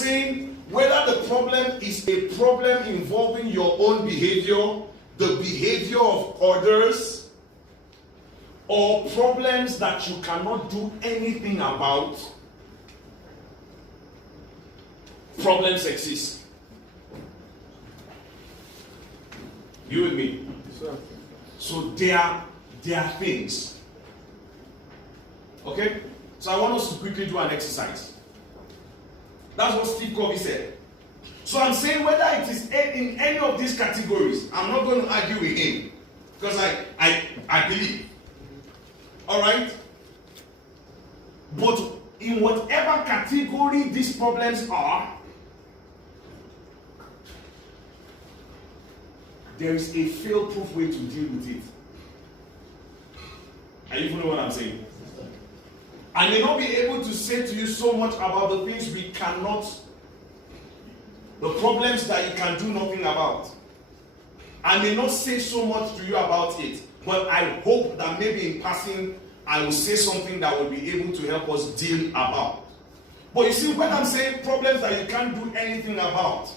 saying whether the problem is a problem involving your own behavior, the behavior of others, or problems that you cannot do anything about, problems exist. You and me. So there are things. Okay? So I want us to quickly do an exercise. That's what Steve Covey said. So I'm saying whether it is in any of these categories, I'm not going to argue with him. Because I believe. Alright? But in whatever category these problems are, there is a fail-proof way to deal with it. Are you following what I'm saying? I may not be able to say to you so much about the things we cannot, the problems that you can do nothing about. I may not say so much to you about it, but I hope that maybe in passing, I will say something that will be able to help us deal about. But you see, when I'm saying problems that you can't do anything about,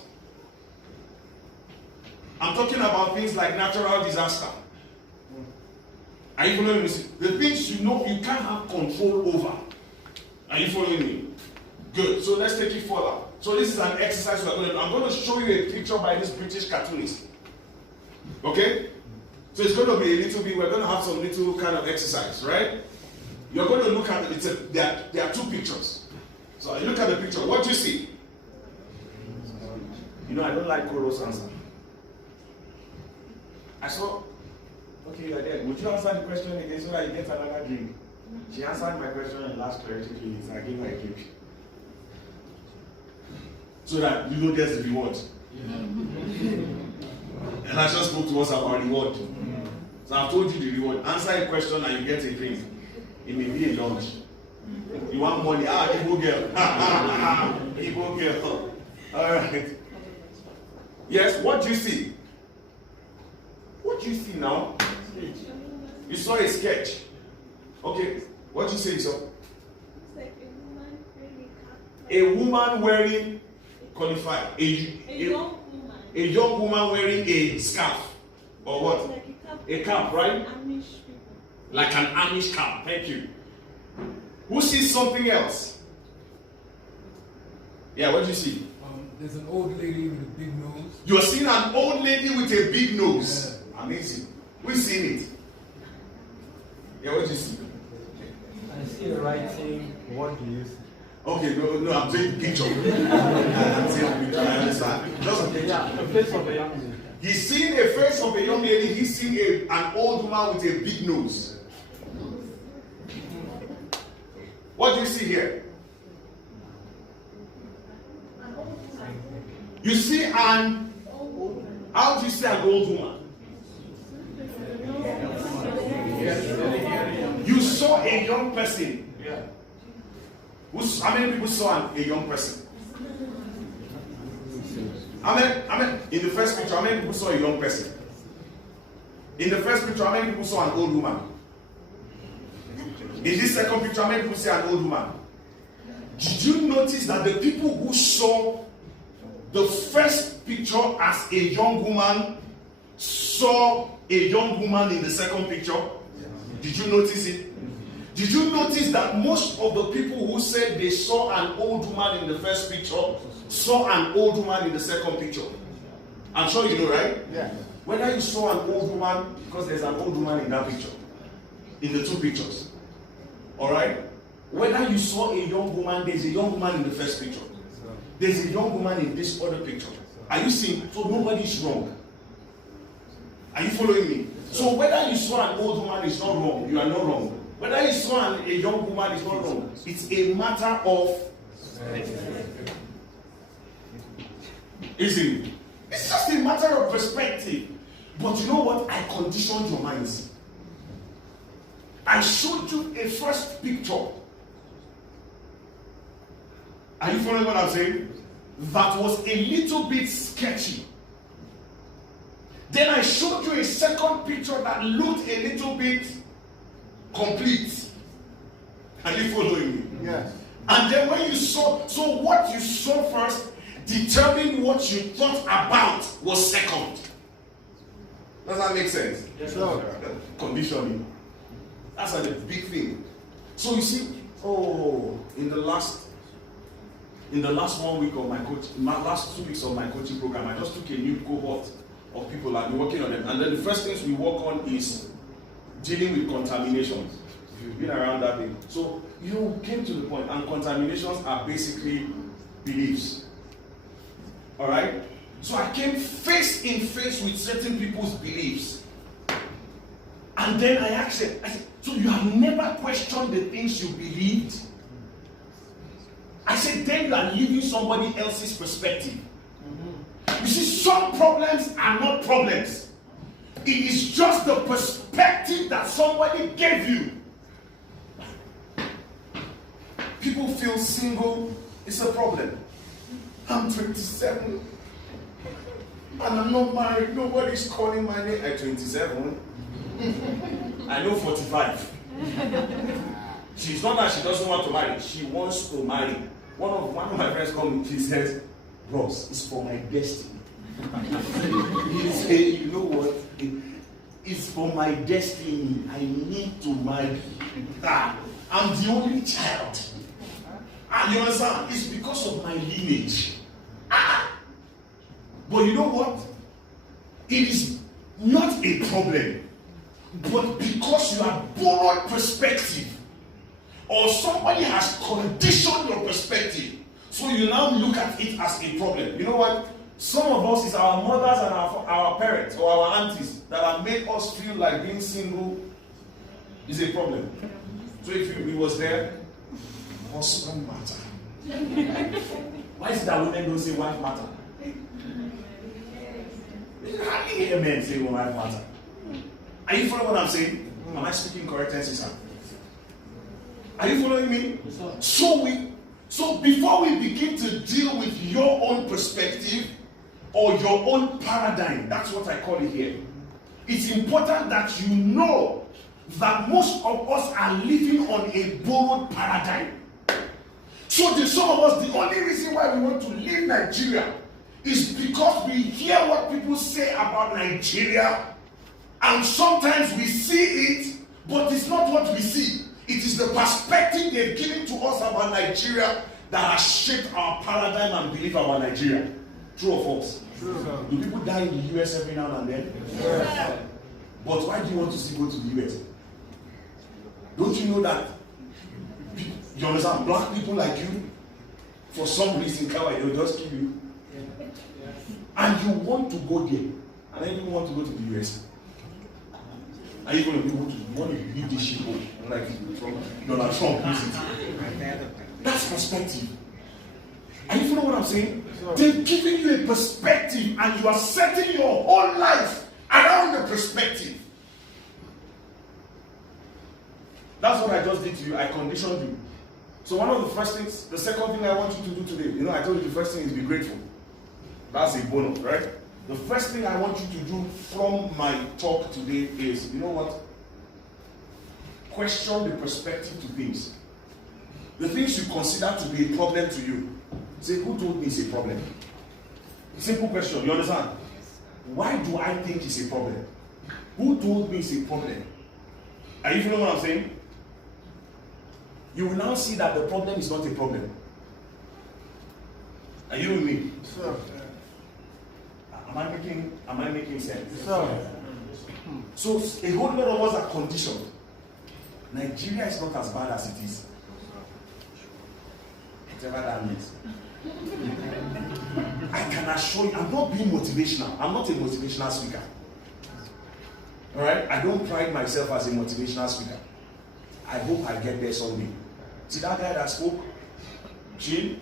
I'm talking about things like natural disaster. Are you following me? The things you know you can't have control over. Are you following me? Good. So let's take it further. So this is an exercise we're going to do. I'm going to show you a picture by this British cartoonist. Okay? So it's going to be a little bit, we're going to have some little kind of exercise, right? You're going to look at it. There are two pictures. So you look at the picture. What do you see? You know, I don't like Koro's answer. I saw, okay, you're there. Would you answer the question again so that you get another drink? She answered my question in last Clarity Clinic. I gave her a gift. So that you don't get the reward. Yeah. And I just spoke to us about reward. So I've told you the reward. Answer a question and you get a drink. It may be a lunch. You want money? Igbo girl. Igbo girl. Alright. Yes, what do you see? What do you see now? You saw a sketch. Okay, what do you say you saw? It's like a woman wearing a cap. A woman wearing, qualified. A young woman. A young woman wearing a scarf. Or what? Like a cap. A cap, right? Amish people. Like an Amish cap. Thank you. Who sees something else? Yeah, what do you see? There's an old lady with a big nose. You're seeing an old lady with a big nose. Yeah. Amazing. We've seen it. Yeah, what do you see? I see a writing. What do you see? Okay, no, I'm taking picture. I'm taking picture. I understand. Just the face of a young lady. He's seeing a face of a young lady. He's seeing an old man with a big nose. What do you see here? You see an, how do you see an old woman? You saw a young person. How many people saw a young person? In the first picture, how many people saw a young person? In the first picture, how many people saw an old woman? In this second picture, how many people see an old woman? Did you notice that the people who saw the first picture as a young woman saw a young woman in the second picture? Did you notice it? Did you notice that most of the people who said they saw an old woman in the first picture saw an old woman in the second picture? I'm sure you know, right? Yeah. Whether you saw an old woman, because there's an old woman in that picture, in the two pictures. Alright? Whether you saw a young woman, there's a young woman in the first picture. There's a young woman in this other picture. Are you seeing? So nobody is wrong. Are you following me? So whether you saw an old woman is not wrong, you are not wrong. Whether you saw a young woman is not wrong. It's a matter of, isn't it? It's just a matter of perspective. But you know what? I conditioned your minds. I showed you a first picture. Are you following what I'm saying? That was a little bit sketchy. Then I showed you a second picture that looked a little bit complete. Are you following me? Yes. And then when you saw, so what you saw first determined what you thought about was second. Does that make sense? Yes, sir. Conditioning. That's a big thing. So you see, in the last 1 week of last 2 weeks of my coaching program, I just took a new cohort of people I've been working on them. And then the first things we work on is dealing with contaminations. If you've been around that thing. So you came to the point, and contaminations are basically beliefs. Alright? So I came face in face with certain people's beliefs. And then I asked them, I said, so you have never questioned the things you believed? I said, then you are living somebody else's perspective. You see, some problems are not problems. It is just the perspective that somebody gave you. People feel single, it's a problem. I'm 27 and I'm not married. Nobody's calling my name at 27. I know 45. She's not that she doesn't want to marry. She wants to marry. One of my friends called me. She says, "Ross, it's for my destiny." He said, "You know what? It's for my destiny. I need to marry. I'm the only child." And you understand? It's because of my lineage. But you know what? It is not a problem. But because you have borrowed perspective, or somebody has conditioned your perspective, so you now look at it as a problem. You know what? Some of us, is our mothers and our parents or our aunties that have made us feel like being single is a problem. So if it was there, husband matter. Why is it that women don't say wife matter? You hardly hear men say wife matter. Are you following what I'm saying? Am I speaking correct tenses? Are you following me? So before we begin to deal with your own perspective or your own paradigm, that's what I call it here. It's important that you know that most of us are living on a borrowed paradigm. So some of us, the only reason why we want to leave Nigeria is because we hear what people say about Nigeria, and sometimes we see it, but it's not what we see. It is the perspective they've given to us about Nigeria that has shaped our paradigm and belief about Nigeria. True or false? True. Do people die in the US every now and then? Yes. But why do you want to see go to the US? Don't you know that, you understand, black people like you, for some reason, they'll just kill you. And you want to go there, and then you want to go to the US. Are you going to be able to want to leave this shit home? Like Donald Trump used it. That's perspective. Are you following what I'm saying? They've given you a perspective, and you are setting your whole life around the perspective. That's what I just did to you. I conditioned you. So one of the first things, the second thing I want you to do today, I told you the first thing is be grateful. That's a bonus, right? The first thing I want you to do from my talk today is, you know what? Question the perspective to things. The things you consider to be a problem to you. Say, who told me it's a problem? Simple question, you understand? Why do I think it's a problem? Who told me it's a problem? Are you feeling what I'm saying? You will now see that the problem is not a problem. Are you with me? Sir. Am I making sense? Sir. So a whole lot of us are conditioned. Nigeria is not as bad as it is. Whatever that means. I can assure you, I'm not being motivational. I'm not a motivational speaker. Alright? I don't pride myself as a motivational speaker. I hope I get there someday. See that guy that spoke? Jim?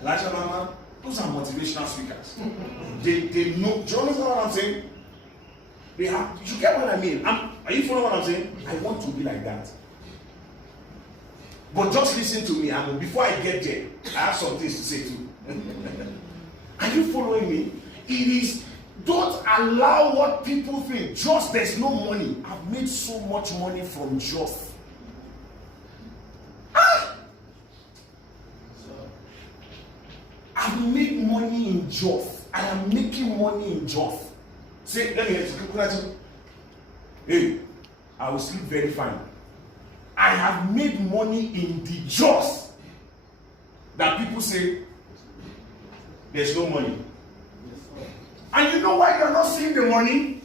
Elijah Mama? Those are motivational speakers. They know. Do you understand what I'm saying? You get what I mean? Are you following what I'm saying? I want to be like that. But just listen to me. Before I get there, I have some things to say too. Are you following me? It is, don't allow what people think. Just there's no money. I've made so much money from just. have made money in Jos. I am making money in Jos. Say, let me explain. Hey, I will sleep very fine. I have made money in the Jos that people say there's no money. And you know why you're not seeing the money?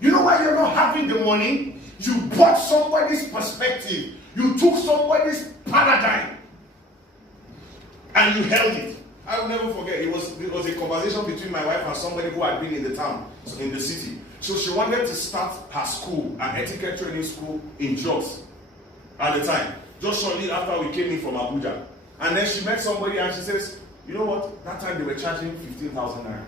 You know why you're not having the money? You bought somebody's perspective. You took somebody's paradigm and you held it. I will never forget. It was a conversation between my wife and somebody who had been in the town, in the city. So she wanted to start her school, an etiquette training school in Jos at the time. Just shortly after we came in from Abuja. And then she met somebody and she says, you know what? That time they were charging 15,000 naira.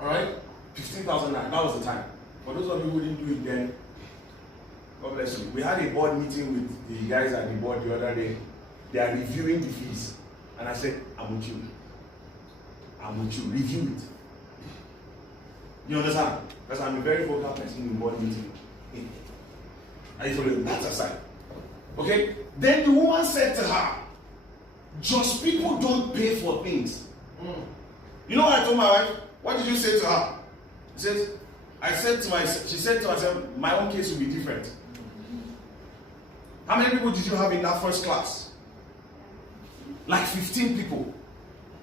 Alright? 15,000 naira. That was the time. For those of you who didn't do it then, God bless you. We had a board meeting with the guys at the board the other day. They are reviewing the fees. And I said, I'm with you. I'm with you. Review it. You understand? Because I'm a very vocal person in board meeting. I told that aside. Okay? Then the woman said to her, just people don't pay for things. You know what I told my wife? What did you say to her? She said to herself, my own case will be different. How many people did you have in that first class? Like 15 people.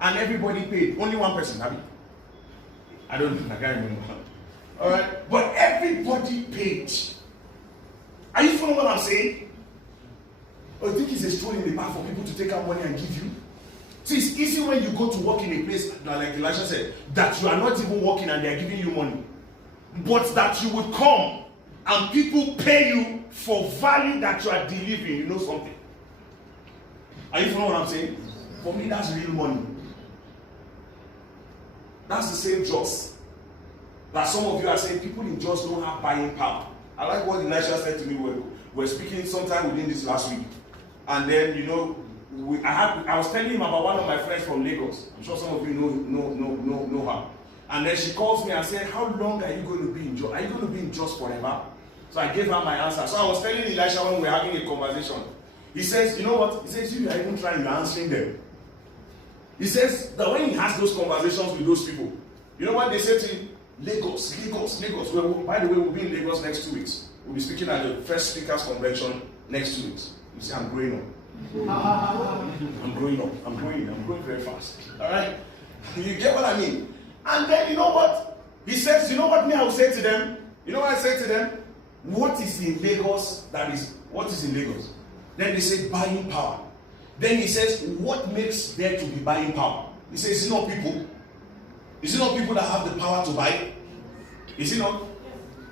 And everybody paid. Only one person, Abby. I don't know, I can't remember. Alright? But everybody paid. Are you following what I'm saying? Or you think it's a stroll in the park for people to take out money and give you? See, it's easy when you go to work in a place, like Elisha said, that you are not even working and they are giving you money. But that you would come and people pay you for value that you are delivering. You know something? Are you following what I'm saying? For me, that's real money. That's the same Jos. That some of you are saying people in Jos don't have buying power. I like what Elisha said to me. We're speaking sometime within this last week. And then, you know, I was telling him about one of my friends from Lagos. I'm sure some of you know her. And then she calls me and said, how long are you going to be in Jos? Are you going to be in Jos forever? So I gave her my answer. So I was telling Elisha when we were having a conversation. He says, you know what? He says, you are even trying, you're answering them. He says that when he has those conversations with those people, you know what they say to him? Lagos. Well, by the way, we'll be in Lagos next 2 weeks. We'll be speaking at the first speakers convention next 2 weeks. You see, I'm growing up. I'm growing very fast. Alright? You get what I mean? And then you know what? He says, you know what me I will say to them? You know what I say to them? What is in Lagos what is in Lagos? Then they say buying power. Then he says, what makes there to be buying power? He says, is it not people? Is it not people that have the power to buy? Is it not?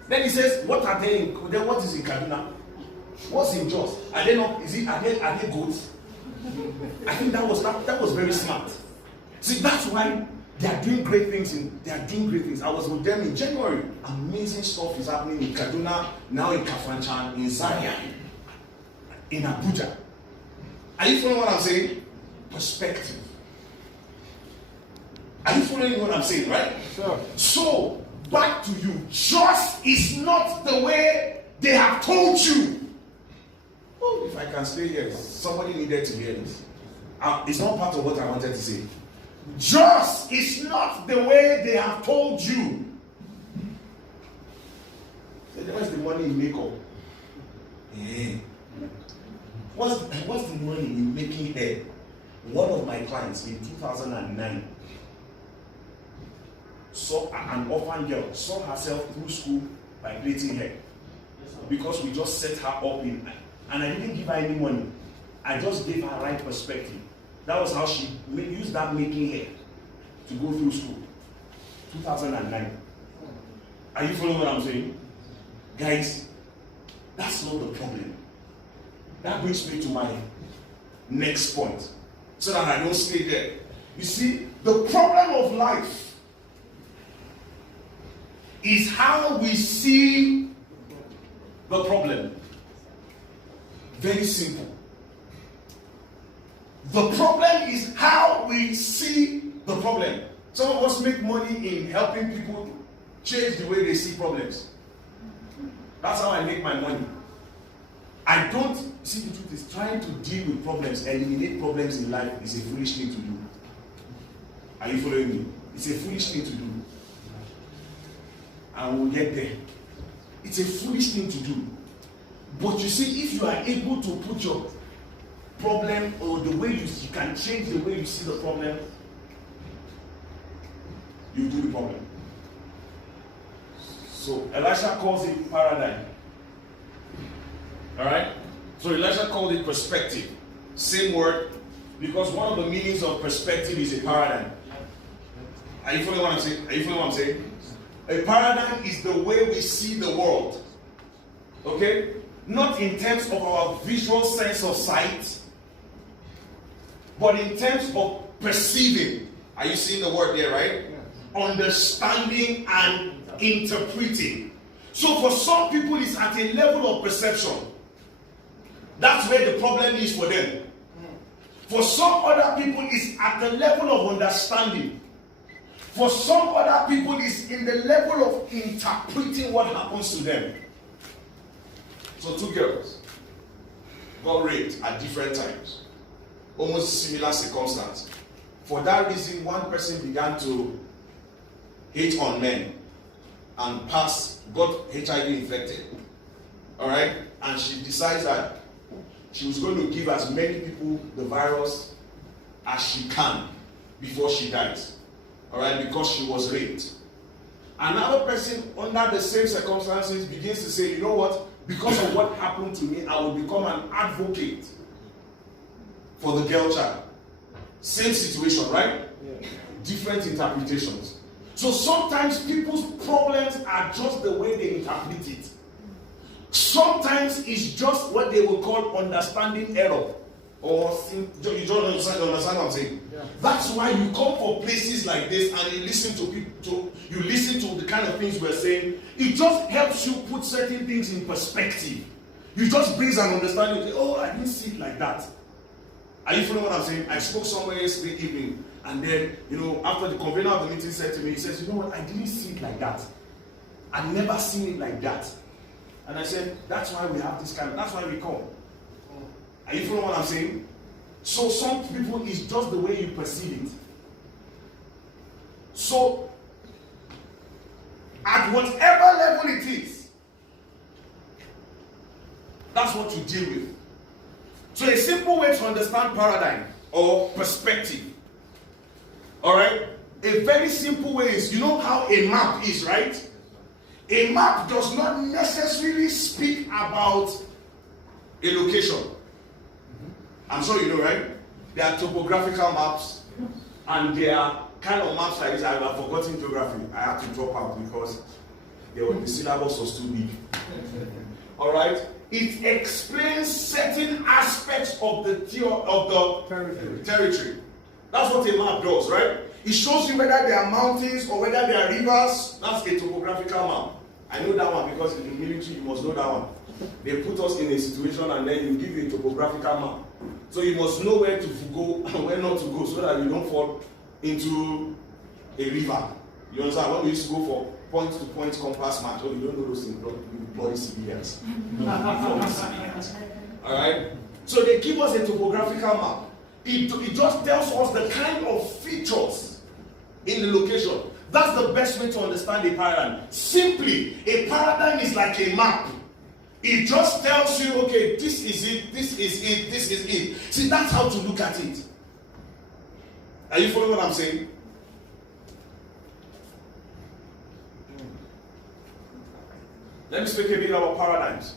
Then he says, what are they in? Then what is in Kaduna? What's in Jos? Are they not? Are they goats? I think that was very smart. See, that's why they are doing great things. I was with them in January. Amazing stuff is happening in Kaduna, now in Kafanchan, in Zaria, in Abuja. Are you following what I'm saying? Perspective. Are you following what I'm saying, right? Sure. So, back to you. Jos is not the way they have told you. Oh, if I can stay here, somebody needed to hear this. It's not part of what I wanted to say. Jos is not the way they have told you. Where's the money in makeup? Yeah. What's the money in making hair? One of my clients in 2009 saw an orphan girl, saw herself through school by plaiting hair. Because we just set her up in, and I didn't give her any money. I just gave her right perspective. That was how she used that making hair to go through school. 2009. Are you following what I'm saying? Guys, that's not the problem. That brings me to my next point, so that I don't stay there. You see, the problem of life is how we see the problem. Very simple. The problem is how we see the problem. Some of us make money in helping people change the way they see problems. That's how I make my money. I don't see the truth is trying to deal with problems, eliminate problems in life is a foolish thing to do. Are you following me? It's a foolish thing to do. And we'll get there. It's a foolish thing to do. But you see, if you are able to put your problem or the way you can change the way you see the problem, you do the problem. So Elisha calls it paradigm. Alright? So Elisha called it perspective. Same word, because one of the meanings of perspective is a paradigm. Are you following what I'm saying? Are you following what I'm saying? A paradigm is the way we see the world. Okay? Not in terms of our visual sense of sight, but in terms of perceiving. Are you seeing the word there, right? Yeah. Understanding and interpreting. So for some people, it's at a level of perception. That's where the problem is for them. For some other people, it's at the level of understanding. For some other people, it's in the level of interpreting what happens to them. So 2 girls got raped at different times. Almost similar circumstance. For that reason, one person began to hate on men and got HIV infected. Alright? And she decides that she was going to give as many people the virus as she can before she dies. Alright? Because she was raped. Another person under the same circumstances begins to say, you know what? Because of what happened to me, I will become an advocate for the girl child. Same situation, right? Yeah. Different interpretations. So sometimes people's problems are just the way they interpret it. Sometimes it's just what they will call understanding error. Or you don't understand what I'm saying? Yeah. That's why you come for places like this and you listen to people, you listen to the kind of things we're saying. It just helps you put certain things in perspective. You just brings an understanding. Oh, I didn't see it like that. Are you following what I'm saying? I spoke somewhere yesterday evening, and then, after the convener of the meeting said to me, he says, you know what, I didn't see it like that. I've never seen it like that. And I said, that's why we have this that's why we come. Are you following what I'm saying? So some people, it's just the way you perceive it. So, at whatever level it is, that's what you deal with. So a simple way to understand paradigm or perspective, alright? A very simple way is, you know how a map is, right? A map does not necessarily speak about a location. I'm sure you know, right? There are topographical maps, and there are kind of maps like this. I have forgotten geography. I had to drop out because the syllabus was too big. Alright? It explains certain aspects of the territory. That's what a map does, right? It shows you whether there are mountains or whether there are rivers. That's a topographical map. I know that one because in the military you must know that one. They put us in a situation and then you give you a topographical map. So you must know where to go and where not to go so that you don't fall into a river. You understand? When we used to go for point-to-point compass match, oh, you don't know those things, bloody civilians. Alright? So they give us a topographical map. It just tells us the kind of features in the location. That's the best way to understand a paradigm. Simply, a paradigm is like a map. It just tells you, okay, this is it, this is it, this is it. See, that's how to look at it. Are you following what I'm saying? Let me speak a bit about paradigms.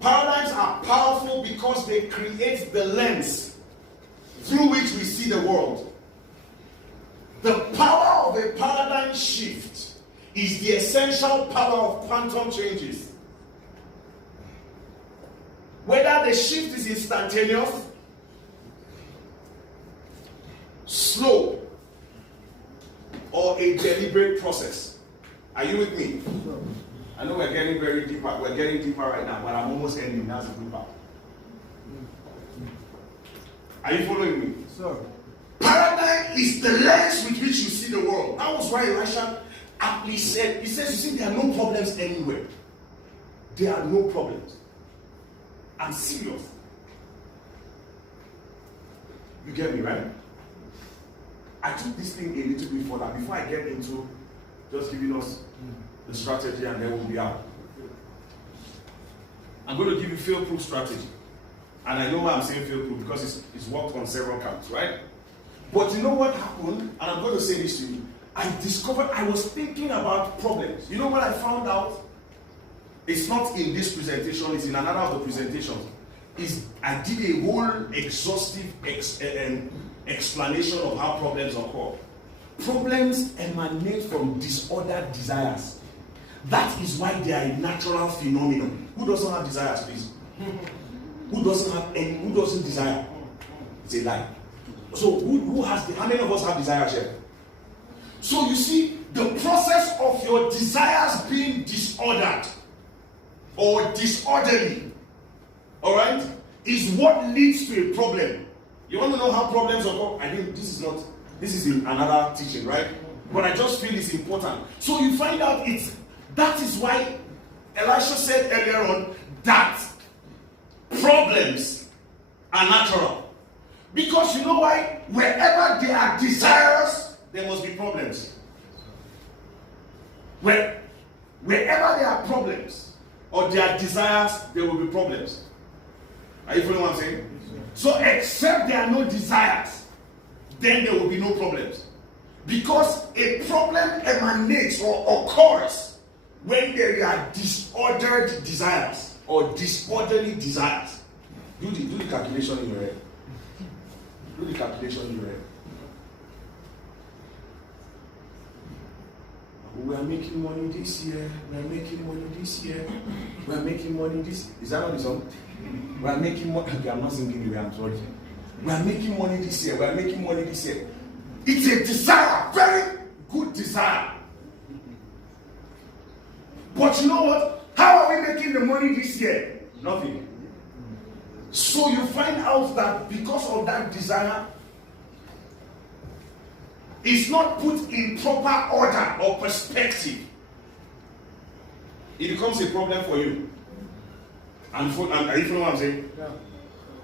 Paradigms are powerful because they create the lens through which we see the world. The power of a paradigm shift is the essential power of quantum changes. Whether the shift is instantaneous, slow, or a deliberate process. Are you with me? I know we're getting very deeper. We're getting deeper right now, but I'm almost ending. That's a good part. Are you following me? Sir. Paradigm is the lens with which you see the world. That was why Elisha aptly said, he says, you see, there are no problems anywhere. There are no problems. I'm serious. You get me, right? I took this thing a little bit further before I get into just giving us the strategy and then we'll be out. I'm going to give you fail-proof strategy. And I know why I'm saying fail-proof because it's worked on several counts, right? But you know what happened? And I'm going to say this to you. I discovered I was thinking about problems. You know what I found out? It's not in this presentation, it's in another of the presentations. I did a whole exhaustive explanation of how problems occur. Problems emanate from disordered desires. That is why they are a natural phenomenon. Who doesn't have desires, please? Who doesn't desire? It's a lie. So who has how many of us have desires here? So you see, the process of your desires being disordered or disorderly, all right, is what leads to a problem. You want to know how problems occur? I think this is in another teaching, right? But I just feel it's important. So you find out that is why Elisha said earlier on that problems are natural. Because you know why? Wherever there are desires, there must be problems. Wherever there are problems or there are desires, there will be problems. Are you following what I'm saying? So except there are no desires, then there will be no problems. Because a problem emanates or occurs when there are disordered desires or disorderly desires. Do the calculation in your head. Do the calculation in your head. We are making money this year. We are making money this year. We are making money this. Is that not the song? We are making money. Okay, I'm not singing the way, I'm sorry. We are making money this year. We are making money this year. It's a desire, very good desire. But you know what? How are we making the money this year? Nothing. So you find out that because of that desire, it's not put in proper order or perspective. It becomes a problem for you. And are you following what I'm saying? Yeah.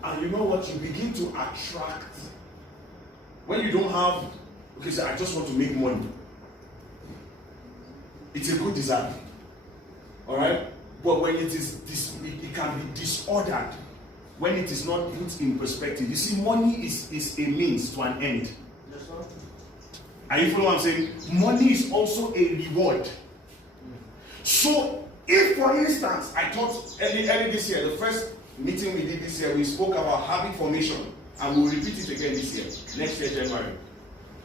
And you know what? You begin to attract. When you don't have, okay, so I just want to make money. It's a good desire. Alright? But when it can be disordered. When it is not put in perspective. You see, money is a means to an end. Yes, sir. Are you following what I'm saying? Money is also a reward. So, if for instance, I taught early this year, the first meeting we did this year, we spoke about habit formation. And we'll repeat it again this year, next year, January.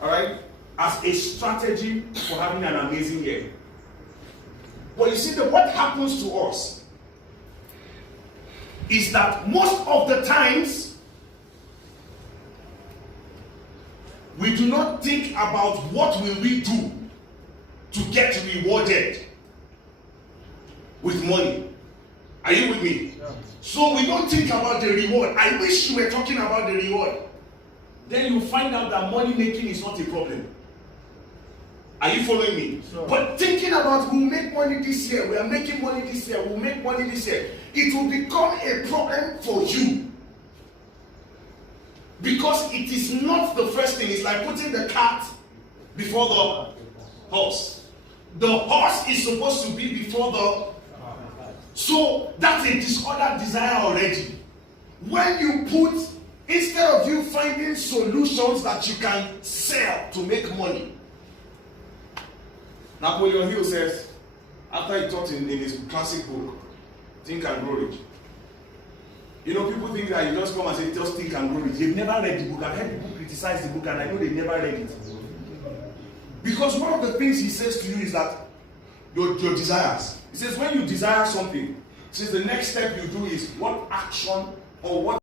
Alright? As a strategy for having an amazing year. But you see, what happens to us is that most of the times we do not think about what will we do to get rewarded with money. Are you with me? Yeah. So we don't think about the reward. I wish you were talking about the reward. Then you find out that money making is not a problem. Are you following me? Sure. But thinking about we'll make money this year, we are making money this year, we'll make money this year, it will become a problem for you. Because it is not the first thing. It's like putting the cart before the horse. The horse is supposed to be before the... So that's a disordered desire already. When you put, instead of you finding solutions that you can sell to make money. Napoleon Hill says, after he taught in his classic book, Think and Grow Rich. You know, people think that you just come and say, just think and grow rich. They've never read the book. I've heard people criticize the book and I know they've never read it. Because one of the things he says to you is that your desires. He says when you desire something, he says the next step you do is what action or what